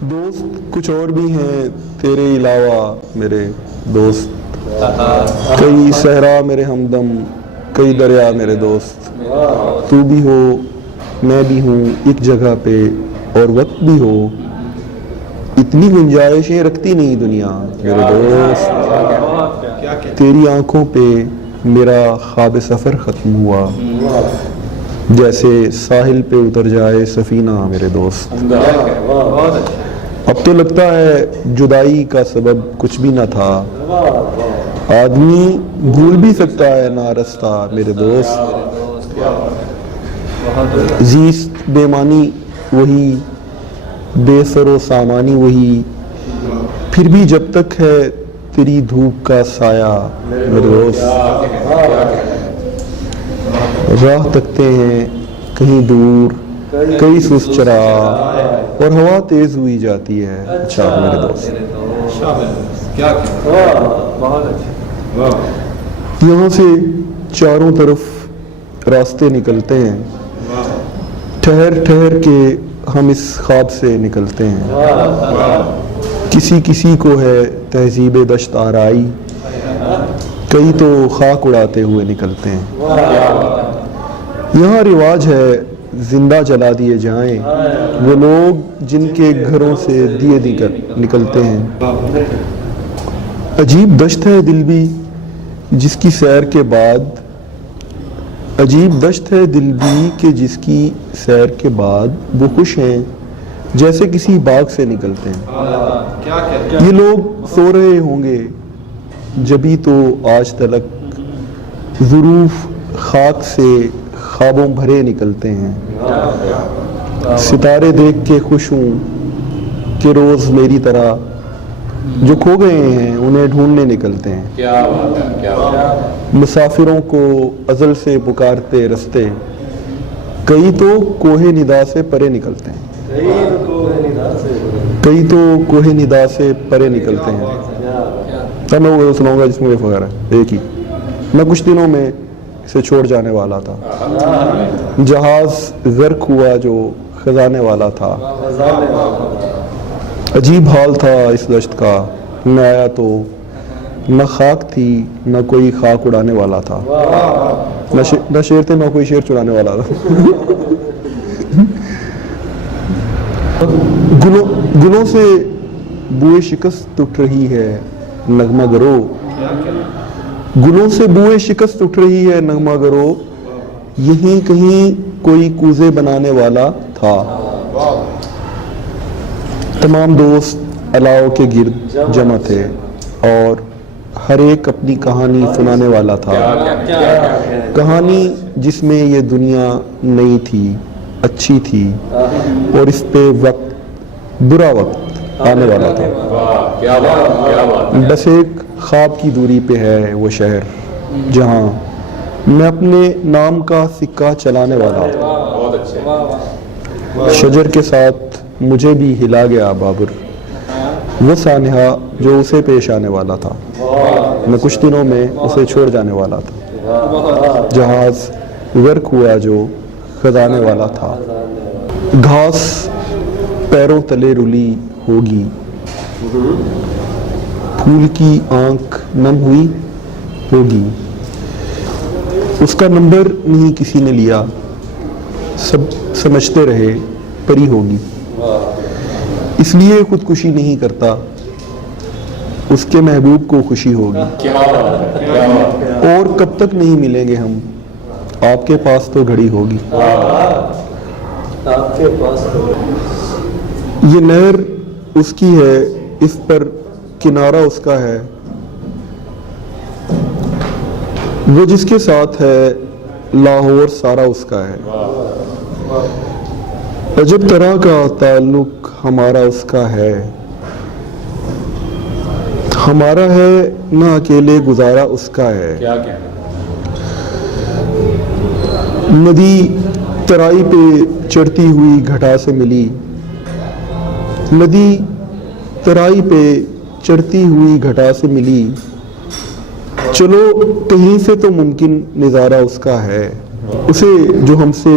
دوست کچھ اور بھی ہیں تیرے علاوہ میرے دوست، کئی صحرا میرے ہمدم، کئی دریا میرے دوست، تو بھی ہو میں بھی ہوں ایک جگہ پہ اور وقت بھی ہو، اتنی گنجائشیں رکھتی نہیں دنیا میرے دوست، تیری آنکھوں پہ میرا خواب سفر ختم ہوا، جیسے ساحل پہ اتر جائے سفینہ میرے دوست، اب تو لگتا ہے جدائی کا سبب کچھ بھی نہ تھا، آدمی بھول بھی سکتا ہے نہ رستہ میرے دوست، زیست بے معنی وہی، بے سر و سامانی وہی، پھر بھی جب تک ہے تیری دھوپ کا سایہ میرے دوست، راہ تکتے ہیں کہیں دور کئی سست چراغ اور ہوا تیز ہوئی جاتی ہے، اچھا میرے دوست، یہاں سے چاروں طرف راستے نکلتے ہیں، ٹھہر ٹھہر کے ہم اس خواب سے نکلتے ہیں، کسی کسی کو ہے تہذیب دشت آرائی، کئی تو خاک اڑاتے ہوئے نکلتے ہیں، یہاں رواج ہے زندہ جلا دیے جائیں وہ لوگ جن کے گھروں سے دیے نکلتے ہیں، عجیب دشت ہے دل بھی جس کی سیر کے بعد، عجیب دشت ہے دل بھی کہ جس کی سیر کے بعد وہ خوش ہیں جیسے کسی باغ سے نکلتے ہیں، یہ لوگ سو رہے ہوں گے جبھی تو آج تلک ظروف خاک سے خوابوں بھرے نکلتے ہیں، ستارے دیکھ کے خوش ہوں کہ روز میری طرح جو کھو گئے ہیں انہیں ڈھونڈنے نکلتے ہیں، مسافروں کو ازل سے پکارتے رستے، کئی تو کوہ ندا سے پرے نکلتے ہیں، کئی تو کوہ ندا سے پرے نکلتے ہیں، تب میں وہ سناؤں گا جس میں فخر ہے ایک ہی، میں کچھ دنوں میں اسے چھوڑ جانے والا تھا، جہاز غرق ہوا جو خزانے والا تھا، عجیب حال تھا اس دشت کا، میں آیا تو نہ خاک تھی نہ کوئی خاک اڑانے والا تھا، نہ شیر تھے نہ کوئی شیر چرانے والا تھا، گلوں سے بوئے شکست اٹھ رہی ہے نغمہ گرو، گلوں سے بوئے شکست اٹھ رہی ہے نغمہ گرو، یہیں کہیں کوئی کوزے بنانے والا تھا، تمام دوست الاؤ کے گرد جمع تھے اور ہر ایک اپنی کہانی سنانے والا تھا، کہانی جس میں یہ دنیا نئی تھی اچھی تھی اور اس پہ وقت برا وقت آنے والا تھا، بس ایک خواب کی دوری پہ ہے وہ شہر جہاں میں اپنے نام کا سکہ چلانے والا تھا، شجر کے ساتھ مجھے بھی ہلا گیا بابر وہ سانحہ جو اسے پیش آنے والا تھا، میں کچھ دنوں میں اسے چھوڑ جانے والا تھا، جہاز غرق ہوا جو خزانے والا تھا، گھاس پیروں تلے رلی ہوگی، پھول کی آنکھ نم ہوئی ہوگی، اس کا نمبر نہیں کسی نے لیا، سب سمجھتے رہے پری ہوگی، اس لیے خودکشی نہیں کرتا اس کے محبوب کو خوشی ہوگی، اور کب تک نہیں ملیں گے ہم آپ کے پاس تو گھڑی ہوگی، یہ نہر اس کی ہے اس پر کنارہ اس کا ہے، وہ جس کے ساتھ ہے لاہور سارا اس کا ہے، عجب طرح کا تعلق ہمارا اس کا ہے، ہمارا ہے نہ اکیلے گزارا اس کا ہے، ندی ترائی پہ چڑھتی ہوئی گھٹا سے ملی، ندی ترائی پہ چڑھتی ہوئی گھٹا سے ملی، چلو کہیں سے تو ممکن نظارہ اس کا ہے، اسے جو ہم سے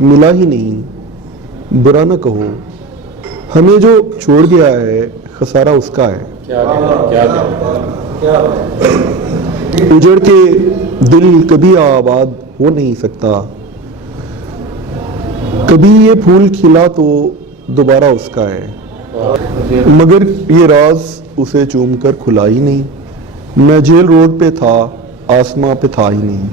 ملا ہی نہیں برا نہ کہو، ہمیں جو چھوڑ گیا ہے خسارہ اس کا ہے. اجڑ کے دل کبھی آباد ہو نہیں سکتا. کبھی یہ پھول کھلا تو دوبارہ اس کا ہے. مگر یہ راز اسے چوم کر کھلا ہی نہیں. میں جیل روڈ پہ تھا، آسماں پہ تھا ہی نہیں.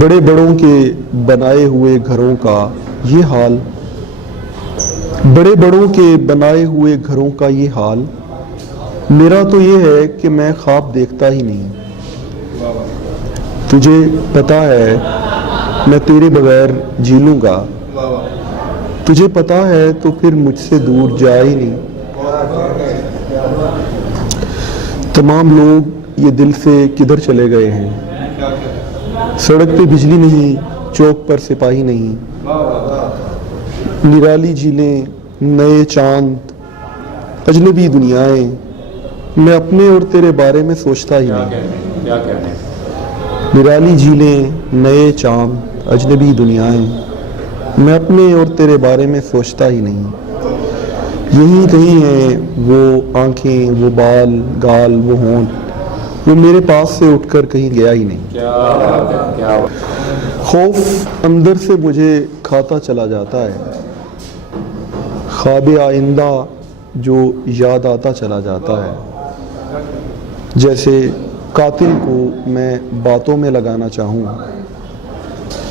بڑے بڑوں کے بنائے ہوئے گھروں کا یہ حال، بڑے بڑوں کے بنائے ہوئے گھروں کا یہ حال. میرا تو یہ ہے کہ میں خواب دیکھتا ہی نہیں. تجھے پتا ہے میں تیرے بغیر جی لوں گا. تجھے پتا ہے تو پھر مجھ سے دور جا ہی نہیں. تمام لوگ یہ دل سے کدھر چلے گئے ہیں. سڑک پہ بجلی نہیں، چوک پر سپاہی نہیں. نرالی جھیلیں، نئے چاند، اجنبی دنیائیں. میں اپنے اور تیرے بارے میں سوچتا ہی نہیں. نرالی جھیلیں، نئے چاند، اجنبی دنیائیں. میں اپنے اور تیرے بارے میں سوچتا ہی نہیں. یہی کہیں ہیں وہ آنکھیں، وہ بال، گال، وہ ہونٹ. وہ میرے پاس سے اٹھ کر کہیں گیا ہی نہیں. خوف اندر سے مجھے کھاتا چلا جاتا ہے. خواب آئندہ جو یاد آتا چلا جاتا ہے. جیسے قاتل کو میں باتوں میں لگانا چاہوں.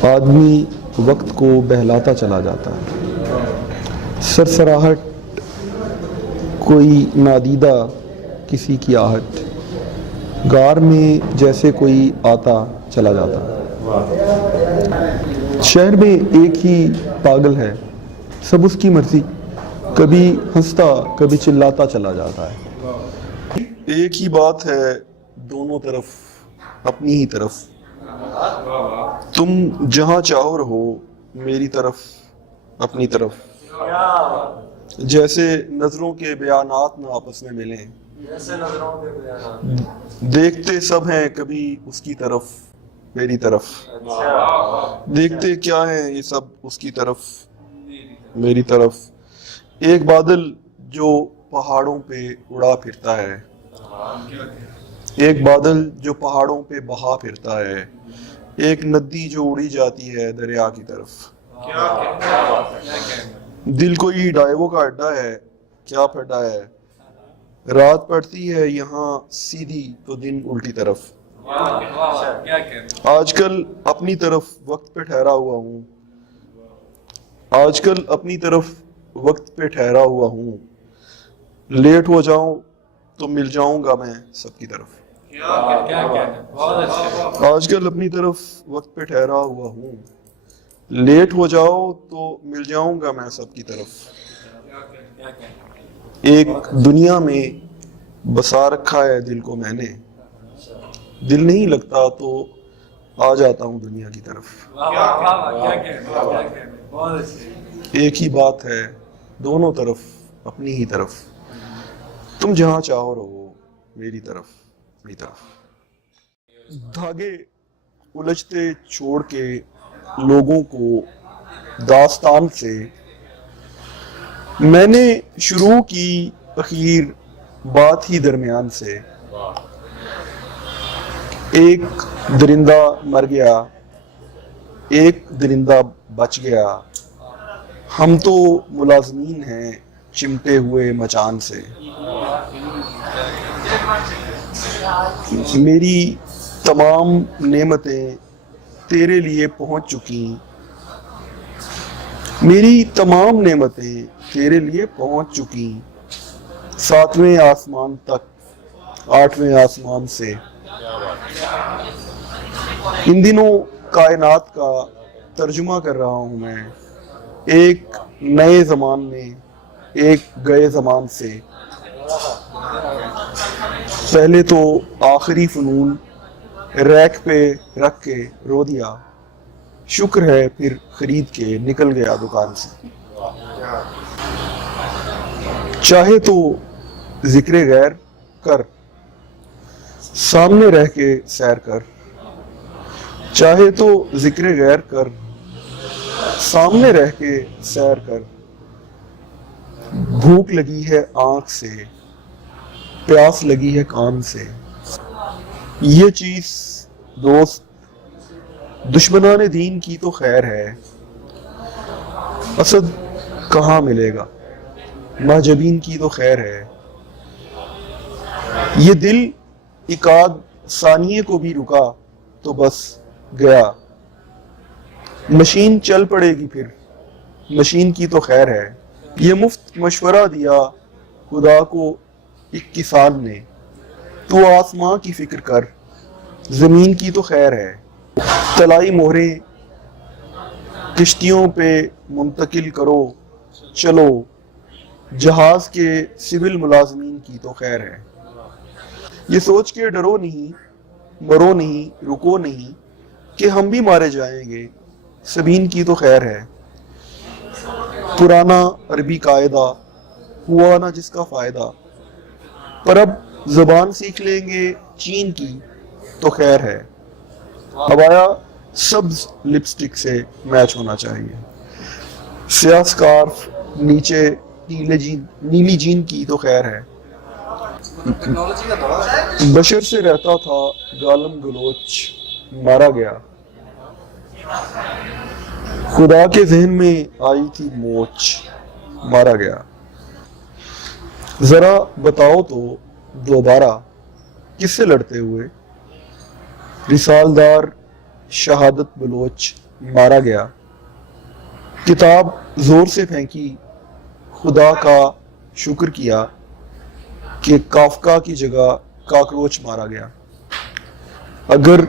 آدمی وقت کو بہلاتا چلا جاتا ہے. سرسراہٹ، کوئی نادیدہ کسی کی آہٹ. غار میں جیسے کوئی آتا چلا جاتا. شہر میں ایک ہی پاگل ہے، سب اس کی مرضی. کبھی ہنستا کبھی چلاتا چلا جاتا ہے. ایک ہی بات ہے دونوں طرف، اپنی ہی طرف. تم جہاں چاہو رہو، میری طرف، اپنی طرف. جیسے نظروں کے بیانات نہ آپس میں ملیں. دیکھتے سب ہیں کبھی اس کی طرف، میری طرف. دیکھتے کیا ہیں یہ سب اس کی طرف، میری طرف. ایک بادل جو پہاڑوں پہ اڑا پھرتا ہے. ایک بادل جو پہاڑوں پہ بہا پھرتا ہے. ایک ندی جو اڑی جاتی ہے دریا کی طرف. دل کوئی ڈائیوو کا اڈا ہے، کیا پھڈا ہے. رات پڑتی ہے یہاں سیدھی تو دن الٹی طرف. آج کل اپنی طرف وقت پہ ٹھہرا ہوا ہوں. آج کل اپنی طرف وقت پہ ٹھہرا ہوا ہوں. لیٹ ہو جاؤں تو مل جاؤں گا میں سب کی طرف. آج کل اپنی طرف وقت پہ ٹھہرا ہوا ہوں. لیٹ ہو جاؤ تو مل جاؤں گا میں سب کی طرف. ایک دنیا میں بسا رکھا ہے دل کو میں نے. دل نہیں لگتا تو آ جاتا ہوں دنیا کی طرف. ایک ہی بات ہے دونوں طرف، اپنی ہی طرف. تم جہاں چاہو رہو، میری طرف، میری طرف. دھاگے الجھتے چھوڑ کے لوگوں کو داستان سے. میں نے شروع کی اخیر بات ہی درمیان سے. ایک درندہ مر گیا، ایک درندہ بچ گیا. ہم تو ملازمین ہیں چمٹے ہوئے مچان سے. میری تمام نعمتیں تیرے لیے پہنچ چکی. میری تمام نعمتیں تیرے لیے پہنچ چکی. 7ویں آسمان تک، 8ویں آسمان سے. ان دنوں کائنات کا ترجمہ کر رہا ہوں میں، ایک نئے زمان میں، ایک گئے زمان سے. پہلے تو آخری فنون ریک پہ رکھ کے رو دیا. شکر ہے پھر خرید کے نکل گیا دکان سے. چاہے تو ذکر غیر کر، سامنے رہ کے سیر کر. چاہے تو ذکر غیر کر، سامنے رہ کے سیر کر. بھوک لگی ہے آنکھ سے، پیاس لگی ہے کان سے، یہ چیز دوست دشمنان دین کی تو خیر ہے، اسد کہاں ملے گا، مہجبین کی تو خیر ہے۔ یہ دل ایک آدھ ثانیے کو بھی رکا تو بس گیا، مشین چل پڑے گی پھر، مشین کی تو خیر ہے۔ یہ مفت مشورہ دیا خدا کو ایک کسان نے، تو آسماں کی فکر کر، زمین کی تو خیر ہے۔ طلائی مہریں کشتیوں پہ منتقل کرو، چلو جہاز کے سول ملازمین کی تو خیر ہے۔ یہ سوچ کے ڈرو نہیں، مرو نہیں، رکو نہیں کہ ہم بھی مارے جائیں گے، سبین کی تو خیر ہے۔ پرانا عربی قاعدہ، ہوا نہ جس کا فائدہ، پر اب زبان سیکھ لیں گے چین کی تو خیر ہے۔ ابایا سبز لپسٹک سے میچ ہونا چاہیے، سیاہ سکارف نیچے نیلی جین کی تو خیر ہے۔ بشر سے رہتا تھا گالم گلوچ، مارا گیا، خدا کے ذہن میں آئی تھی موچ، مارا گیا۔ ذرا بتاؤ تو دوبارہ کس سے لڑتے ہوئے، رسالدار شہادت بلوچ، مارا گیا۔ کتاب زور سے پھینکی، خدا کا شکر کیا کہ کافکا کی جگہ کاکروچ مارا گیا۔ اگر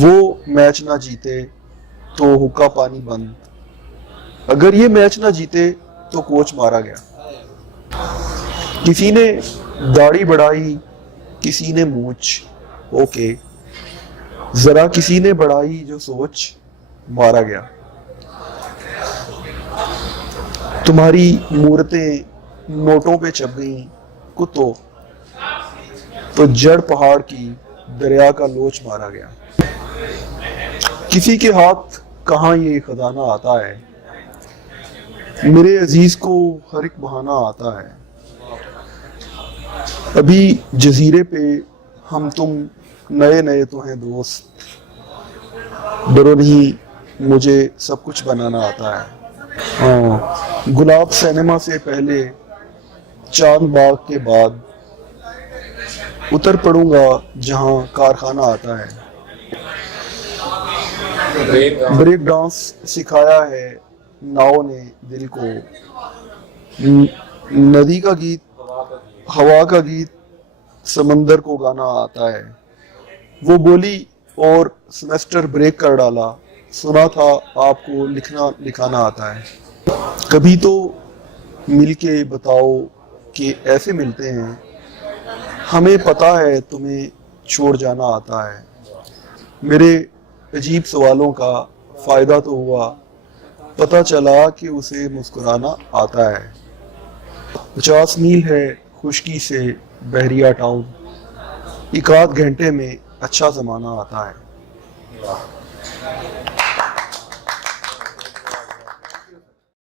وہ میچ نہ جیتے تو حقہ پانی بند، اگر یہ میچ نہ جیتے تو کوچ مارا گیا۔ کسی نے داڑھی بڑھائی، کسی نے مونچھ، اوکے، ذرا کسی نے بڑھائی جو سوچ، مارا گیا۔ تمہاری مورتیں نوٹوں پہ چپ گئیں کتو، تو جڑ پہاڑ کی دریا کا لوچ، مارا گیا۔ کسی کے ہاتھ کہاں یہ خزانہ آتا ہے، میرے عزیز کو ہر ایک بہانہ آتا ہے۔ ابھی جزیرے پہ ہم تم نئے نئے تو ہیں دوست، ڈرو نہیں مجھے سب کچھ بنانا آتا ہے۔ گلاب سینما سے پہلے، چاند باغ کے بعد، اتر پڑوں گا جہاں کارخانہ آتا ہے۔ بریک ڈانس سکھایا ہے ناؤ نے دل کو، ندی کا گیت، ہوا کا گیت، سمندر کو گانا آتا ہے۔ وہ بولی اور سیمسٹر بریک کر ڈالا، سنا تھا آپ کو لکھنا لکھانا آتا ہے۔ کبھی تو مل کے بتاؤ کہ ایسے ملتے ہیں، ہمیں پتا ہے تمہیں چھوڑ جانا آتا ہے۔ میرے عجیب سوالوں کا فائدہ تو ہوا، پتہ چلا کہ اسے مسکرانا آتا ہے۔ 50 میل ہے خشکی سے بحریہ ٹاؤن، ایک آدھ گھنٹے میں اچھا زمانہ آتا ہے۔